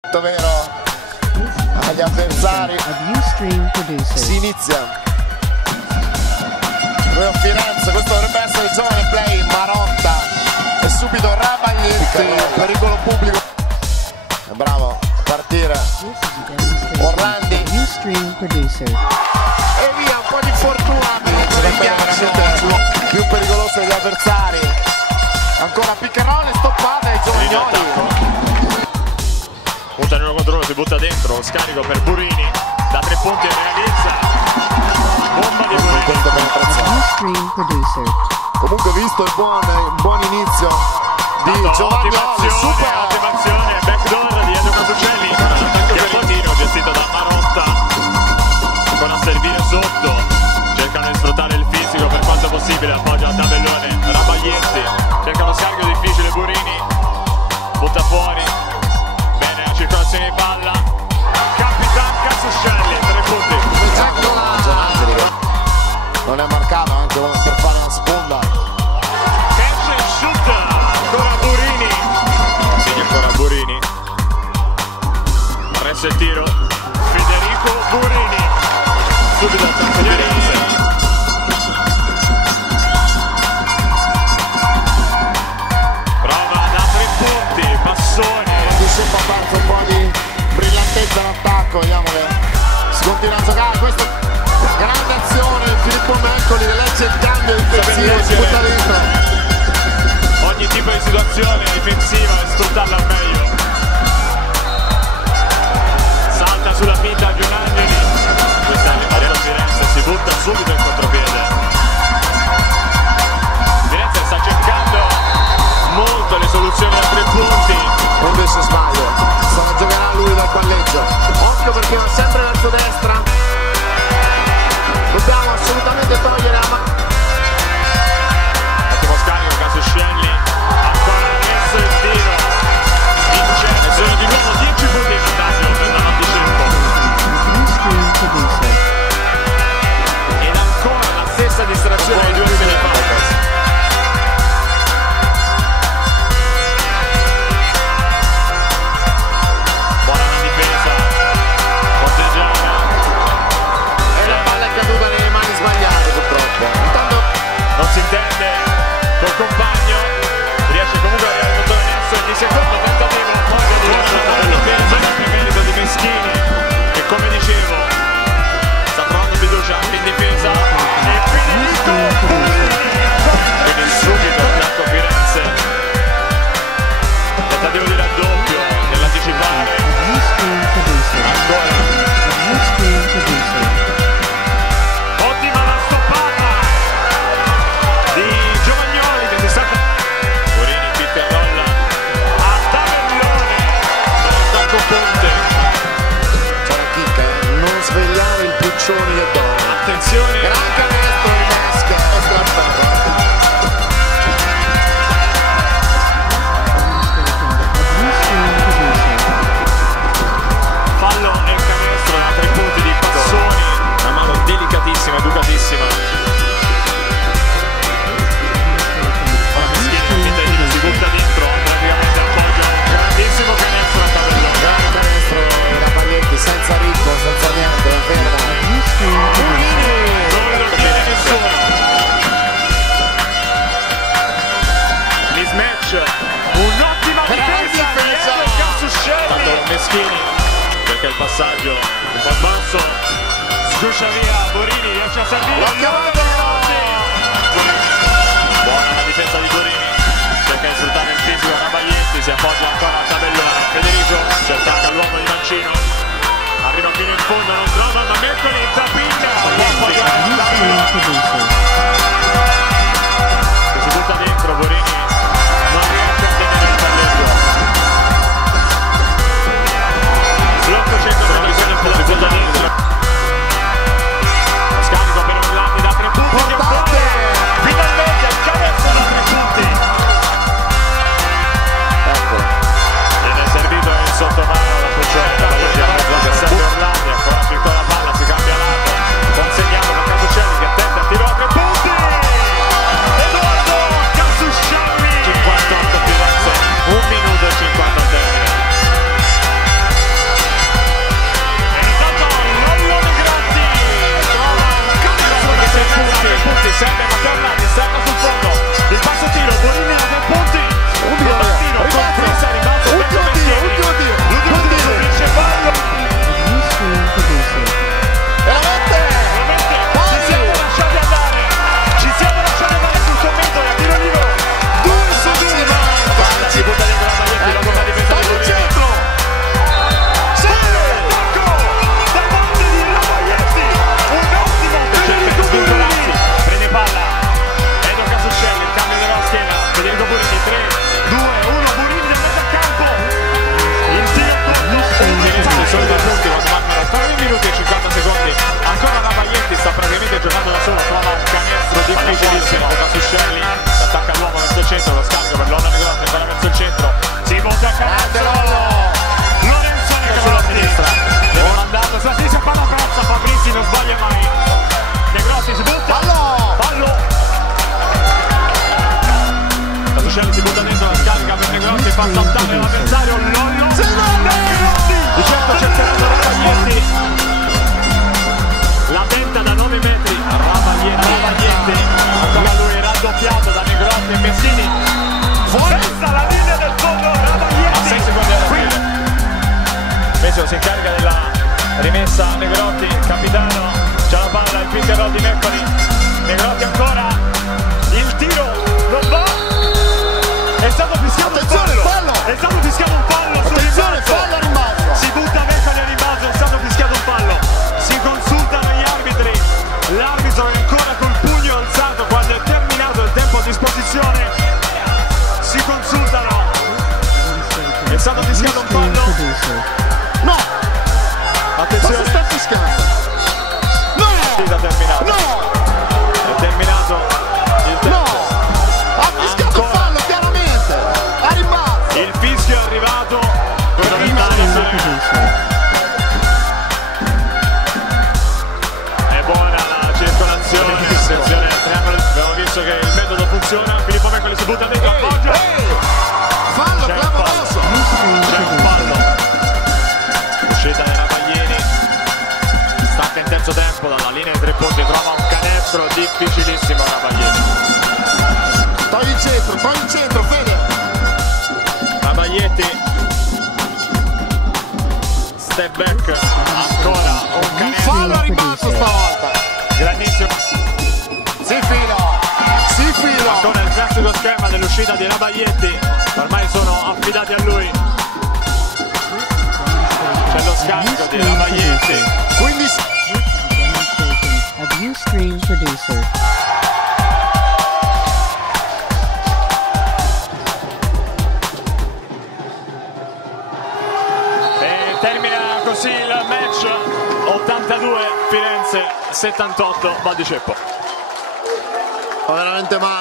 Vero agli avversari. Si inizia Firenze, questo dovrebbe essere il giovane play Marotta e subito Rabaglietti, pericolo pubblico. È bravo a partire Orlandi e via, un po' di fortuna, più pericoloso degli avversari. Ancora pick and roll e stoppata ai Giovagnoli. Punta in uno contro uno, si butta dentro, scarico per Burini, da 3 punti e realizza. Bomba di Burini. Comunque visto il buon inizio di Giovagnoli, super attivazione, backdoor di Edo Casuccelli, chiamotino gestito da Marotta, con a servire sotto, cercano di sfruttare il fisico per quanto possibile, appoggia al tabellone, Rabaglietti, cerca uno scarico difficile, Burini, butta fuori. Circolazione di palla, Capitan Casuccelli, 3 punti. Non è marcato anche per fare una sponda. Catch and shoot, ancora Burini. Segna ancora Burini. Pressa il tiro, Federico Burini. Subito il terzo Firenze. Prova da 3 punti, Bassoni. Sempre apparso un po' di brillantezza in attacco, vediamo che si continua a giocare. Questa grande azione di Filippo Meccoli, legge il cambio difensivo, si butta dentro. Ogni tipo di situazione difensiva e sfruttarla al meglio. Salta sulla pinta Giunangeli, questa è l'Imperiale Firenze, si butta subito in contropiede. Firenze sta cercando molto le soluzioni a 3 punti. Invece sbaglio, se la giocherà lui dal palleggio. Occhio perché va sempre verso destra. Dobbiamo assolutamente togliere la mano. Ottimo scarico, Casuccelli. Ancora messo il tiro. Vincenzo, sono di nuovo 10 punti in vantaggio davanti Circo. Ed ancora la stessa distrazione ai 2 semifinali. Non si intende col compagno, riesce comunque a arrivare il montone adesso e di secondo tentativo, poi di merito di Meschini che come dicevo sta trovando fiducia anche in difesa e Federico quindi subito attacco Firenze, tentativo di raddoppio nell'anticipare ancora. Ottima la stoppata di Giovagnoli che si sta Burini pick and roll a tabellone attacco Ponte. C'è la chicca, non svegliare il Puccioni e Donna. Attenzione, gran canestro di Mesca. fallo e canestro da 3 punti di Bassoni, una mano delicatissima, educatissima. Si butta dentro, praticamente appoggia un grandissimo canestro a tabellone. Grande canestro da Rabaglietti, senza Ricco, senza niente, fermo. Non lo chiede nessuno. Mismatch, un'ottima difesa di Casuccelli. Tanto Meschini, perché il passaggio un po' basso, sguscia via, Burini riesce a servire. Buona la difesa di Burini. Cerca di sfruttare il fisico Rabaglietti, si appoggia ancora al tabellone. Federico ci attacca l'uomo di Mancino, arriva fino in fondo, non trova ma Meccoli tapinna che si butta dentro, Burini non riesce a tenere il palleggio, blocco 130 si butta dentro, scarico per Orlandi da 3 punti che fuori, finalmente il canestro da 3 punti. Viene servito Enzo Granizio si incarica della rimessa. Negrotti, capitano, c'è la palla, il pick and roll di Meccoli. Negrotti ancora, il tiro non va, è stato fischiato un fallo, è stato fischiato un fallo sul rimbalzo, fallo a rimbalzo, si butta Meccoli a rimbalzo, è stato fischiato un fallo, si consultano gli arbitri, l'arbitro è ancora col pugno alzato quando è terminato il tempo a disposizione, si consultano, è stato fischiato un fallo, no, attenzione, cosa sta fischiando? partita terminata, No! è terminato il tempo. No! Ha fischiato il fallo, chiaramente! A rimbalzo! Il fischio è arrivato per è buona la circolazione, attenzione al triangolo, abbiamo visto che il metodo funziona, Filippo Meccoli si butta dentro, appoggia, Fallo clamoroso! c'è un fallo, uscita dei Ravaglieni, stacca in terzo tempo dalla linea di 3 punti, trova un canestro difficilissimo Ravaglieni. Togli il centro, Fede! Ravaglietti, step back, ancora un canestro. Fallo a rimbalzo stavolta! Grandissimo. Si filo! Ancora il classico schema dell'uscita di Ravaglietti, ormai sono affidati a lui. C'è lo scarico di Ravaglietti. 15 Ustream producer. E termina così il match. 82 Firenze, 78 Val di Ceppo. veramente male.